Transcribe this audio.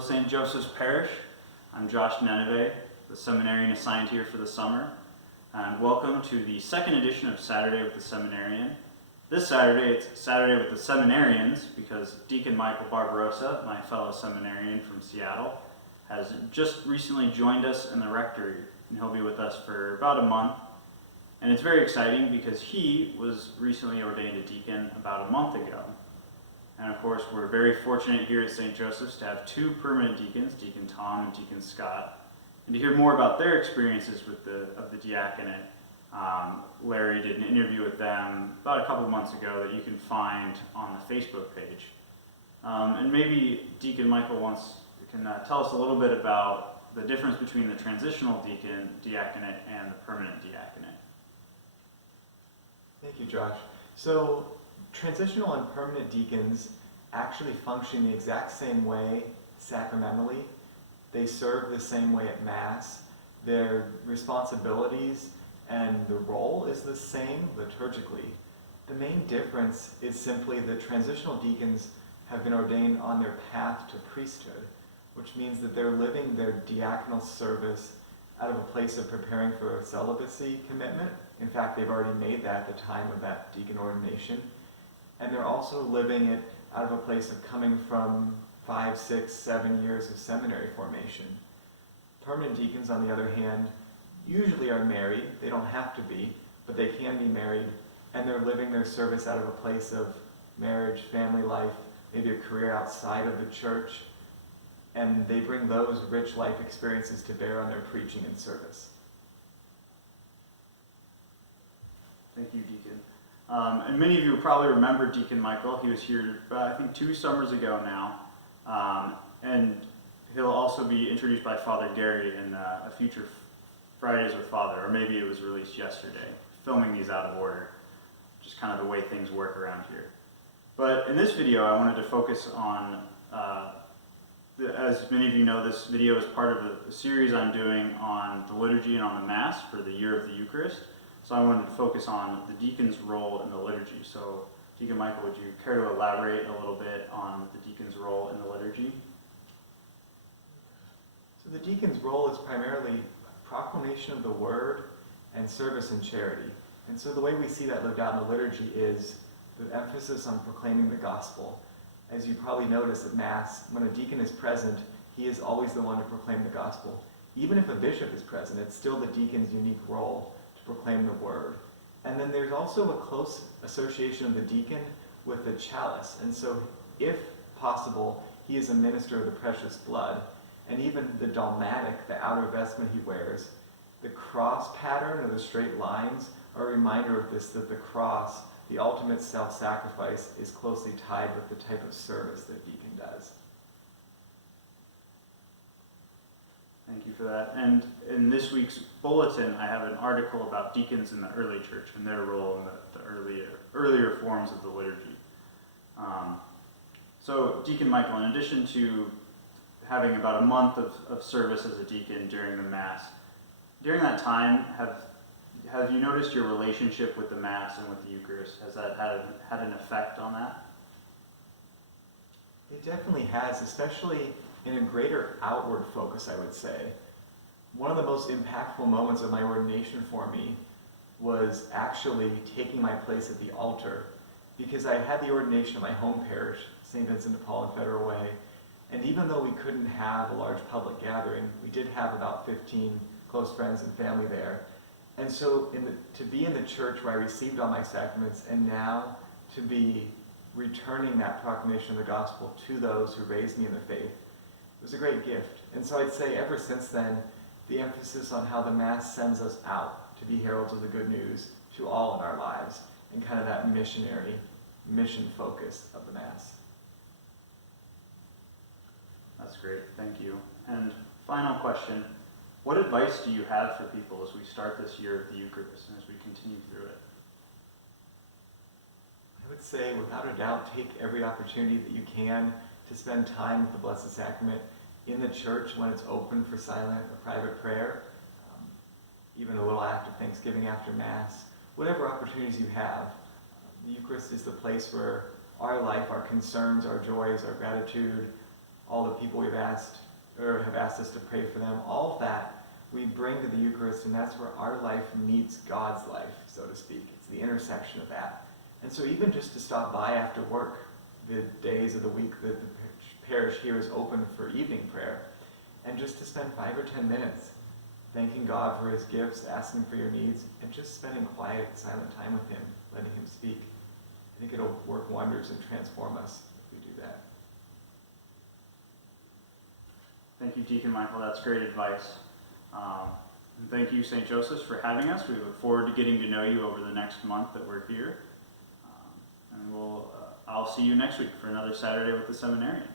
St. Joseph's Parish. I'm Josh Nehnevaj, the seminarian assigned here for the summer, and welcome to the second edition of Saturday with the Seminarian. This Saturday, it's Saturday with the Seminarians because Deacon Michael Barbarossa, my fellow seminarian from Seattle, has just recently joined us in the rectory, and he'll be with us for about a month. And it's very exciting because he was recently ordained a deacon about a month ago. And of course, we're very fortunate here at St. Joseph's to have two permanent deacons, Deacon Tom and Deacon Scott. And to hear more about their experiences with the diaconate, Larry did an interview with them about a couple of months ago that you can find on the Facebook page. And maybe Deacon Michael can tell us a little bit about the difference between the transitional diaconate and the permanent diaconate. Thank you, Josh. So, transitional and permanent deacons actually function the exact same way sacramentally. They serve the same way at Mass. Their responsibilities and the role is the same liturgically. The main difference is simply that transitional deacons have been ordained on their path to priesthood, which means that they're living their diaconal service out of a place of preparing for a celibacy commitment. In fact, they've already made that at the time of that deacon ordination. And they're also living it out of a place of coming from 5, 6, 7 years of seminary formation. Permanent deacons, on the other hand, usually are married. They don't have to be, but they can be married, and they're living their service out of a place of marriage, family life, maybe a career outside of the church, and they bring those rich life experiences to bear on their preaching and service. Thank you, Deacon. And many of you probably remember Deacon Michael. He was here, I think, 2 summers ago now. And he'll also be introduced by Father Gary in a future Fridays with Father, or maybe it was released yesterday. Filming these out of order, just kind of the way things work around here. But in this video, I wanted to focus on, as many of you know, this video is part of a series I'm doing on the liturgy and on the Mass for the year of the Eucharist. So I wanted to focus on the deacon's role in the liturgy. So Deacon Michael, would you care to elaborate a little bit on the deacon's role in the liturgy? So the deacon's role is primarily proclamation of the word and service and charity. And so the way we see that lived out in the liturgy is the emphasis on proclaiming the gospel. As you probably notice at Mass, when a deacon is present, he is always the one to proclaim the gospel. Even if a bishop is present, it's still the deacon's unique role to proclaim the word. And then there's also a close association of the deacon with the chalice. And so, if possible, he is a minister of the precious blood. And even the dalmatic, the outer vestment he wears, the cross pattern or the straight lines are a reminder of this, that the cross, the ultimate self-sacrifice, is closely tied with the type of service that deacon does. Thank you for that. And in this week's bulletin, I have an article about deacons in the early church and their role in the earlier forms of the liturgy. So Deacon Michael, in addition to having about a month of service as a deacon during the Mass, during that time, have you noticed your relationship with the Mass and with the Eucharist? Has that had an effect on that? It definitely has, especially in a greater outward focus, I would say. One of the most impactful moments of my ordination for me was actually taking my place at the altar, because I had the ordination at my home parish, St. Vincent de Paul in Federal Way, and even though we couldn't have a large public gathering, we did have about 15 close friends and family there. And so to be in the church where I received all my sacraments, and now to be returning that proclamation of the gospel to those who raised me in the faith, it was a great gift. And so I'd say ever since then, the emphasis on how the Mass sends us out to be heralds of the good news to all in our lives, and kind of that missionary mission focus of the Mass. That's great, thank you. And final question, what advice do you have for people as we start this year of the Eucharist and as we continue through it? I would say, without a doubt, take every opportunity that you can to spend time with the Blessed Sacrament in the church when it's open for silent or private prayer, even a little act of thanksgiving after Mass, whatever opportunities you have. The Eucharist is the place where our life, our concerns, our joys, our gratitude, all the people we've asked or have asked us to pray for them, all of that we bring to the Eucharist, and that's where our life meets God's life, so to speak. It's the intersection of that. And so even just to stop by after work, the days of the week that the parish here is open for evening prayer, and just to spend 5 or 10 minutes thanking God for his gifts, asking for your needs, and just spending quiet, silent time with him, letting him speak. I think it'll work wonders and transform us if we do that. Thank you, Deacon Michael. That's great advice. And thank you, St. Joseph's, for having us. We look forward to getting to know you over the next month that we're here. And I'll see you next week for another Saturday with the Seminarian.